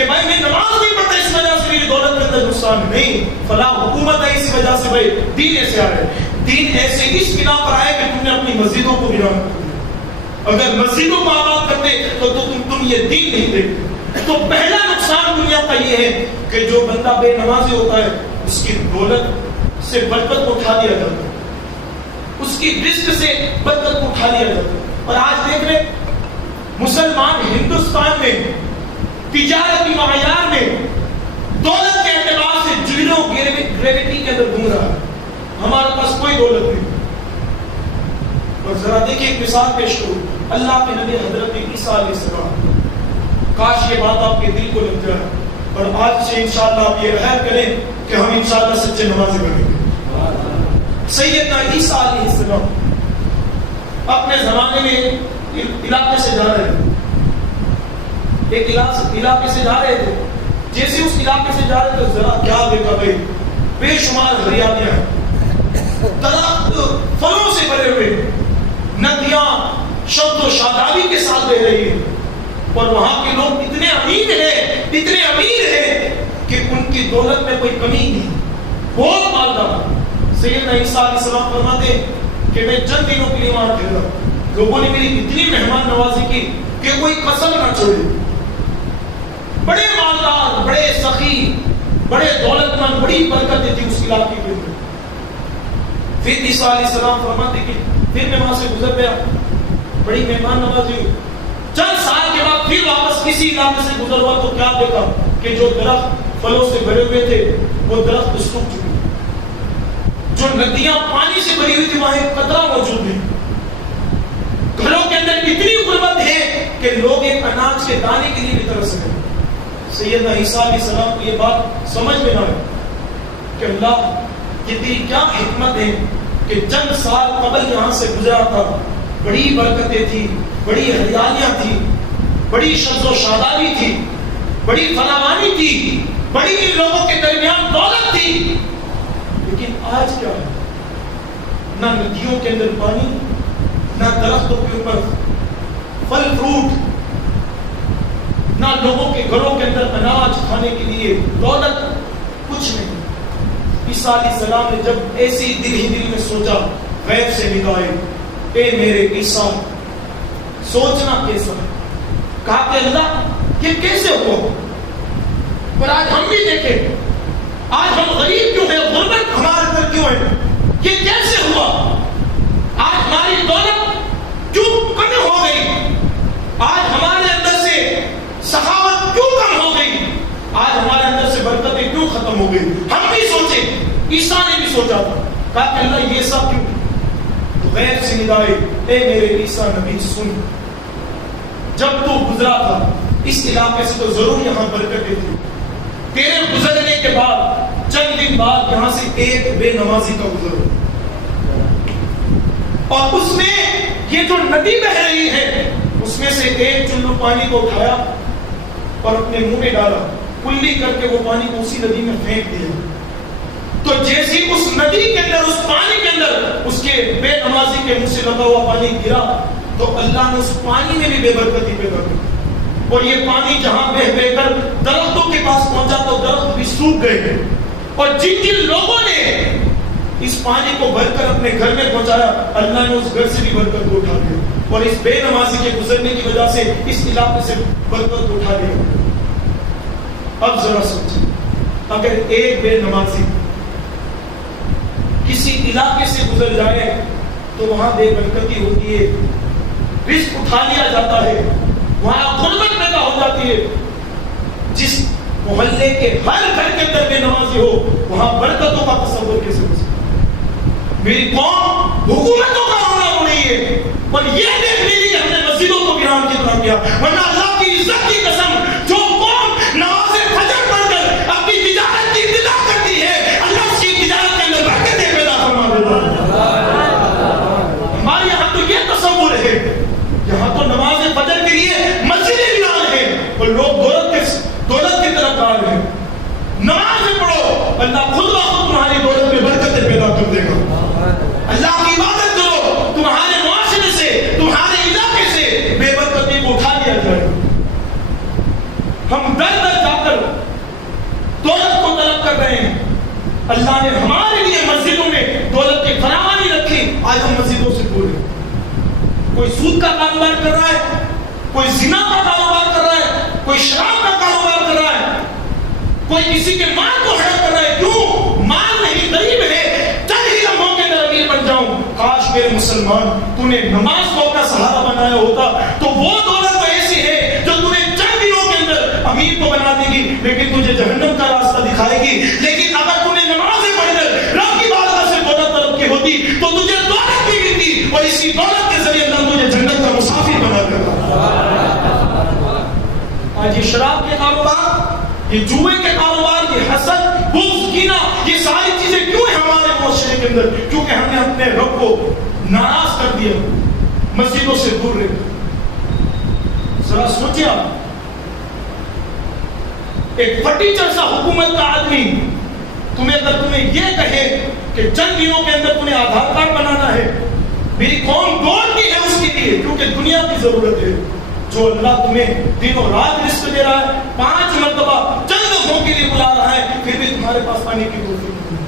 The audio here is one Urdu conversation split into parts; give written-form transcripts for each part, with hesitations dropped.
کہ بھائی میں نماز نہیں پڑھتا اس وجہ سے میری دولت کے اندر نقصان نہیں، فلاں حکومت ہے اسی وجہ سے بھائی دین ایسے آ رہے. دین ایسے اس بنا پر آئے کہ تم نے اپنی مسجدوں کو بنا کر دیا. اگر مسجدوں کو آباد کرتے تو تم یہ دین نہیں دیکھتے. تو پہلا نقصان دنیا کا یہ ہے کہ جو بندہ بے نمازی ہوتا ہے اس کی دولت سے برکت کو اٹھا دیا جاتا ہے، اس کی رزق سے برکت کو اٹھا دیا جاتا ہے. اور آج دیکھ لیں مسلمان ہندوستان میں تجارتی معیار میں دولت کے اعتبار سے زیرو گریویٹی کے اندر گھوم رہا ہے. ہمارے پاس کوئی دولت نہیں. اور ذرا دیکھیں ایک مثال پیش کروں. اللہ کے نبی حضرت عیسیٰ علیہ السلام، کاش یہ بات آپ کے دل کو لگ جائے اور آج سے انشاءاللہ آپ یہ عہد کریں کہ ہم انشاءاللہ سچے نمازی بنیں گے. سیدنا عیسیٰ علیہ السلام اپنے زمانے میں علاقے سے جا رہے تھے، ایک علاقے سے جا رہے تھے. جیسے اس علاقے سے جا رہے تھے ذرا کیا دیکھا بھائی، بے شمار ہریالیاں، درخت پھلوں سے بھرے ہوئے، ندیاں شد و شادابی کے ساتھ بہ رہی ہیں. اور وہاں کے لوگ اتنے امیر ہیں کہ ان کی دولت میں کوئی کمی نہیں، بہت مالدار. سیدنا عیسیٰ علیہ السلام فرماتے ہیں کہ میں چند دنوں کے لیے وہاں ٹھہرا، لوگوں نے میری اتنی مہمان نوازی کی کہ کوئی قسم نہ چھوڑے. بڑے مالدار، بڑے سخی، بڑے دولت مند، بڑی برکت تھی اس علاقے کے اندر. پھر عیسیٰ علیہ السلام فرماتے کہ پھر میں وہاں سے گزر گیا، بڑی مہمان نوازی ہوئی. چند سال کے بعد پھر واپس کسی علاقے سے گزر ہوا تو کیا دیکھا کہ جو درخت پھلوں سے بھرے ہوئے تھے وہ درخت سوکھ چکے، جو ندیاں پانی سے بھری ہوئی تھی وہاں ایک قطرہ موجود نہیں. گھروں کے اندر اتنی غربت ہے کہ لوگ ایک اناج کے دانے کے لیے بھی ترس رہے ہیں. سیدنا عیسیٰ علیہ السلام کو یہ بات سمجھ میں نہ آئی کہ اللہ یہ تیری کیا حکمت ہے کہ چند سال قبل یہاں سے گزرا تھا، بڑی برکتیں تھی، بڑی ہریالیاں تھی، بڑی شد و شادابی تھی، بڑی فراوانی تھی، بڑی لوگوں کے درمیان دولت تھی. لیکن آج کیا ہے؟ نہ ندیوں کے اندر پانی، نہ درختوں کے اوپر پھل فروٹ، نہ لوگوں کے گھروں کے اندر اناج کھانے کے لیے دولت، کچھ نہیں. عیسیٰ علیہ السلام نے جب ایسی دل ہی دل میں سوچا، غیب سے نکائے اے میرے عیسیٰ سوچنا کیسا ہے. کہا کہ اللہ یہ کیسے ہوا؟ پر آج ہم بھی دیکھیں، آج ہم غریب کیوں ہیں، غربت ہمارے اندر کیوں ہے، یہ کیسے ہوا؟ آج ہماری دولت کیوں کم ہو گئی؟ آج ہمارے اندر سے سخاوت کیوں کم ہو گئی؟ آج ہمارے اندر سے برکتیں کیوں ختم ہو گئی؟ ہم بھی سوچیں، عیسیٰ نے بھی سوچا تھا. کہا کہ اللہ یہ سب کیوں؟ تو غیب سے ندائے اے میرے عیسیٰ نبی سن، جب تو گزرا تھا اس علاقے سے تو ضرور یہاں برکتیں تھی. تیرے گزرنے کے بعد چند دن بعد یہاں سے ایک بے نمازی کا گزر، اور اس میں یہ جو ندی بہ رہی ہے اس میں سے ایک چلو پانی کو اٹھایا اور اپنے منہ میں ڈالا، کلی کر کے وہ پانی کو اسی ندی میں پھینک دیا. تو جیسی اس ندی کے اندر، اس پانی کے اندر اس کے بے نمازی کے منہ سے لگا ہوا پانی گرا تو اللہ نے اس پانی میں بھی بے برکتی پیدا کی. اور یہ پانی جہاں بہ بہ کر درختوں کے پاس پہنچا تو درخت بھی سوکھ گئے. اور جن جن لوگوں نے اس پانی کو بھر کر اپنے گھر میں پہنچایا اللہ نے اس گھر سے بھی برکت کو اٹھا لیا. اور اس بے نمازی کے گزرنے کی وجہ سے اس علاقے سے برکت کو اٹھا لیا. اب ذرا سوچیں، اگر ایک بے نمازی کسی علاقے سے گزر جائے تو وہاں بے برکتی ہوتی ہے، رزق اٹھا لیا جاتا ہے، وہاں غربت پیدا ہو جاتی ہے. جس محلے کے ہر گھر کے اندر بے نمازی ہو وہاں برکتوں کا تصور کیسے ہو سکتا؟ میری قوم حکومتوں کا ہونا ہو رہی ہے اور یہ دیکھ لیجیے ہم نے مسجدوں کو ویران کی طرح کیا. ورنہ اللہ کی عزت کی قسم جو قوم نماز فجر پڑھ کر اپنی تجارت کی ابتدا کرتی ہے اللہ اس کی تجارت کے اندر برکتیں پیدا فرما دیتا ہے. ہمارے یہاں تو یہ تصور ہے، یہاں تو نماز فجر کے لیے مسجدیں ویران ہیں اور لوگ دولت کی طرف آ رہے ہیں. نماز پڑھو، اللہ خود بخود تمہاری دولت میں برکتیں پیدا کر دے گا. اللہ کی عبادت کرو، تمہارے معاشرے سے، تمہارے علاقے سے بے برکتی کو اٹھا لیا جائے. ہم در در جا اللہ نے ہمارے لیے مسجدوں میں دولت کی فراوانی رکھی، آج ہم مسجدوں سے دور ہیں۔ کوئی سود کا کاروبار کر رہا ہے، کوئی زنا کا کاروبار کر رہا ہے، کوئی شراب کا کاروبار کر رہا ہے، کوئی کسی کے مال کو ہڑپ کر رہا ہے۔ کیوں؟ مال نہیں، غریب ہے، چند ہی لمحوں کے اندر امیر بن جاؤں۔ کاش میرے مسلمان تو نے نماز کو اپنا سہارا بنایا ہوتا تو وہ دولت تو ایسی ہے جو تمہیں چند دنوں کے اندر امیر کو بنا دے گی، لیکن تجھے جہنم کا راستہ دکھائے گی۔ لیکن اگر تو نے نمازیں پڑھ کر رب کی بارگاہ سے دولت طلب کی ہوتی تو تجھے دولت بھی ملتی اور اسی دولت کے ذریعے اللہ تجھے جنت کا مسافر بنا دیتا۔ آج یہ شراب کے کاروبار، یہ جوئے کے کاروبار، یہ حسد، بغض، کینہ، یہ ساری چیزیں کیوں ہیں ہمارے معاشرے کے اندر؟ کیونکہ ہم نے اپنے رب کو ناراض کر دیا، مسجدوں سے دور رہ گئے۔ ذرا سوچیں آپ، ایک فرنیچر سا حکومت کا آدمی تمہیں یہ کہے کہ چند دنوں کے اندر تمہیں آدھار کارڈ بنانا ہے، میری قوم دوڑتی ہے اس کے لیے کیونکہ دنیا کی ضرورت ہے۔ جو اللہ تمہیں دن و رات رزق دے رہا ہے، 5 مرتبہ چند لوگوں کے لیے بلا رہا ہے، پھر بھی تمہارے پاس پانے کی توفیق نہیں۔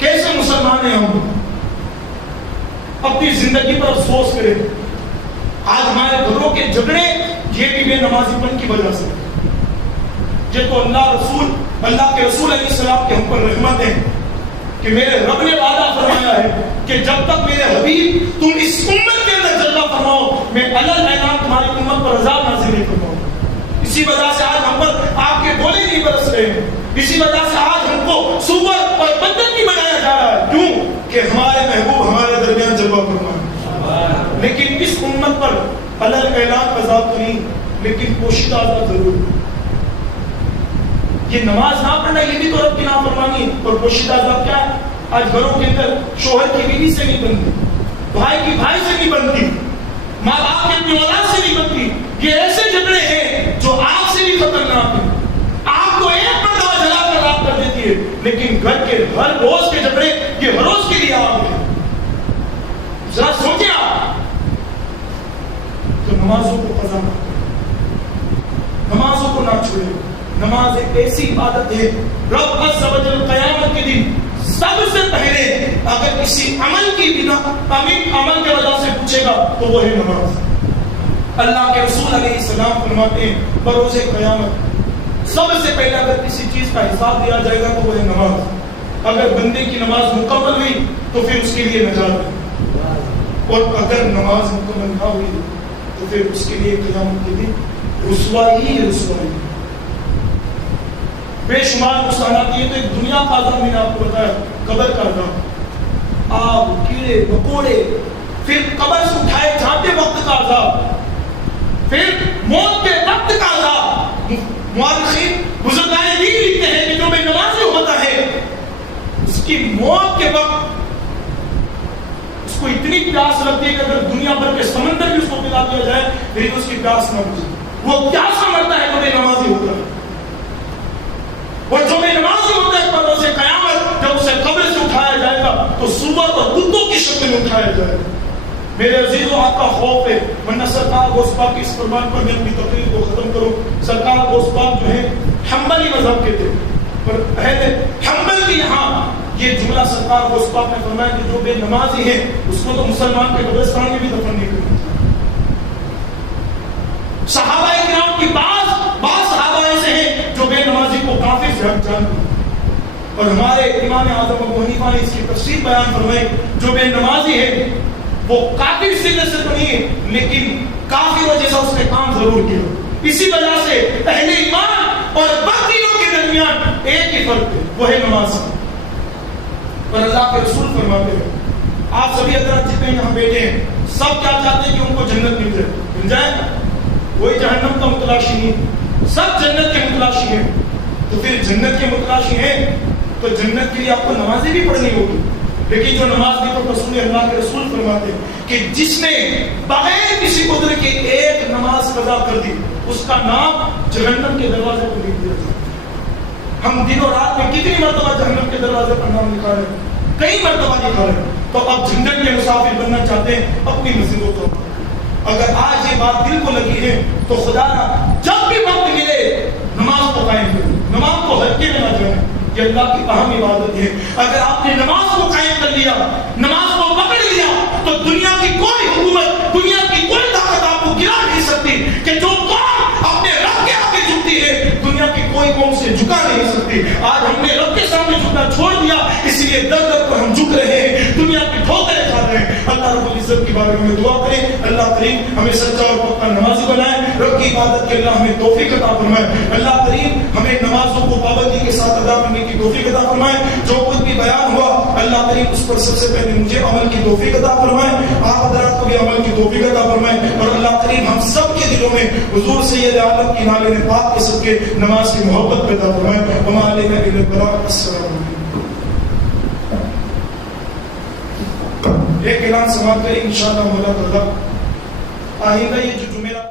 کیسے مسلمان ہیں ہم؟ اپنی زندگی پر افسوس کریں۔ آج ہمارے گھروں کے جھگڑے یہ بھی بے نمازی پن کی وجہ سے، یہ تو اللہ کے رسول علیہ السلام کے ہم پر رحمت ہے کہ میرے رب نے وعدہ فرمایا ہے کہ جب تک میرے حبیب تم اس امت کے اندر جلوہ فرماؤ میں علل اعلان تمہاری امت پر عذاب نازل نہیں فرماؤں۔ اسی وجہ سے آج ہم پر آپ کے گولے نہیں برس رہے ہیں، اسی وجہ سے آج ہم کو سور اور بندر نہیں بنایا جا رہا ہے۔ کیوں؟ کہ ہمارے محبوب ہمارے درمیان جلوہ فرمائے۔ لیکن اس امت پر علل اعلان عذاب تو نہیں، لیکن پوشیدہ عذاب ضرور۔ یہ نماز نہ پڑھنا یہ بھی تو رب کی نافرمانی ہے۔ اور پوشیدہ عذاب کیا ہے؟ آج گھروں کے اندر شوہر کی بیوی سے نہیں بنتی، بھائی کی بھائی سے نہیں بنتی، ماں باپ کی اپنی اولاد سے نہیں بنتی۔ یہ ایسے جھگڑے ہیں جو آگ سے بھی خطرناک ہیں۔ آگ کو ایک مرتبہ جلا کر راکھ کر دیتی ہے، لیکن گھر کے ہر روز کے جھگڑے یہ ہر روز کے لیے آگ ہے۔ ذرا سوچیں آپ، تو نمازوں کو قضا نہ کریں، نمازوں کو نہ چھوڑیں۔ نماز ایک ایسی عبادت ہے، رب عز و جل قیامت کے دن سب سے پہلے اگر کسی عمل کی بنا عمل کے وجہ سے پوچھے گا تو وہ ہے نماز۔ اللہ کے رسول علیہ السلام فرماتے ہیں بروز قیامت سب سے پہلے اگر کسی چیز کا حساب دیا جائے گا تو وہ ہے نماز۔ اگر بندے کی نماز مکمل ہوئی تو پھر اس کے لیے نجات ہے، اور اگر نماز مکمل نہ ہوئی تو پھر اس کے لیے قیامت کے دن رسوائی ہی رسوائی۔ بے شمار نقصانات یہ تو ایک دنیا کا عذاب میں نے آپ کو بتایا، قبر کا عذاب، آگ، کیڑے مکوڑے، پھر قبر سے اٹھائے جاتے وقت کا عذاب، پھر موت کے وقت کا عذاب۔ مورخین بزرگان دین لکھتے ہیں کہ جو بے نمازی ہوتا ہے اس کی موت کے وقت اس کو اتنی پیاس لگتی ہے کہ اگر دنیا بھر کے سمندر بھی اس کو پلا دیا جائے پھر اس کی پیاس نہ بجھے۔ وہ پیاسا مرتا ہے جو بے نمازی ہوتا ہے، اور جو بے نمازی ہوتا ہے پر اسے قیامت جب اسے قبر سے اٹھایا جائے گا تو سور اور کتوں کی شکل میں اٹھایا جائے گا۔ میرے عزیزوں آپ کا خوف ہے، ورنہ سرکار غوث پاک کی اس فرمان پر میں اپنی تقریر کو ختم کروں۔ سرکار غوث پاک جو ہے حنبلی مذہب کے تھے، پر اہل حنبل کی یہاں یہ جملہ سرکار غوث پاک نے فرمایا کہ جو بے نمازی ہے اس کو تو مسلمان کے قبرستان میں بھی دفن نہیں کرنا۔ صحابہ کرام کی بعض صحابہ ایسے ہیں جو بے نمازی کو کافر جانتے ہیں، اور ہمارے امام اعظم ابو حنیفہ نے اس کی تفسیر بیان فرمائی، جو بے نمازی ہے وہ کافر سنے سے تو نہیں ہے لیکن کافروں جیسا اس نے کام ضرور کیا۔ اسی وجہ سے اہل ایمان اور بددینوں کے درمیان ایک ہی فرق ہے، وہ ہے نماز۔ اور اللہ کے رسول فرماتے ہیں، آپ سبھی حضرات جتنے یہاں بیٹھے ہیں سب کیا چاہتے ہیں کہ ان کو جنت مل جائے، کوئی جہنم کا متلاشی نہیں، سب جنت کے متلاشی ہیں۔ تو پھر جنت کے متلاشی ہیں تو جنت کے لیے آپ کو نمازیں بھی پڑھنی ہوگی، لیکن جو نماز نہیں پڑھتا سنے اللہ کے رسول فرماتے ہیں کہ جس نے بغیر کسی عذر کے ایک نماز قضا کر دی اس کا نام جہنم کے دروازے پر لکھ دیا جائے۔ ہم دن و رات میں کتنی مرتبہ جہنم کے دروازے پر نام لکھا رہے ہیں، کئی مرتبہ لکھا رہے ہیں۔ تو اب جنت کے مسافر بننا چاہتے ہیں اپنی مسجدوں کو، اگر آج یہ بات دل کو لگی ہے تو خدا نہ جب بھی وقت ملے نماز کو قائم کریں، نماز کو ہلکے میں نہ جائیں۔ یہ اللہ کی اہم عبادت ہے. اگر آپ نے نماز کو قائم کر لیا, نماز کو پکڑ لیا, تو دنیا کی کوئی حکومت, دنیا کی کوئی طاقت آپ کو گرا نہیں سکتی. کہ جو قوم اپنے رب کے آگے جھکتی ہے, دنیا کی کوئی قوم سے جھکا نہیں سکتی. آج ہم نے رب کے سامنے جھکنا چھوڑ دیا, اسی لیے در در پر ہم جھک رہے ہیں, دنیا کی ٹھوکریں کھا رہے ہیں. اللہ رب العزت کے بارے میں دعا کریں, اللہ کریم ہمیں سچا اور پکا نمازی بنائے, رب کی عبادت کے اللہ ہمیں توفیق عطا فرمائے. اللہ کریم ہمیں نمازوں کو پابندی کے ساتھ ادا کرنے کی توفیق عطا فرمائے. جو کچھ بھی بیان ہوا اللہ کریم اس پر سب سے پہلے مجھے عمل کی توفیق عطا فرمائے, آپ حضرات کو بھی عمل کی توفیق عطا فرمائے. اور اللہ کریم ہم سب کے دلوں میں حضور سید عالم کی نالے پاک کے صدقے نماز کی محبت پیدا فرمائے. وما علینا الا البلاغ. السلام علیکم. ایک اعلان سماعت کریں انشاءاللہ مولا تعالی. آئندہ یہ جو جمعہ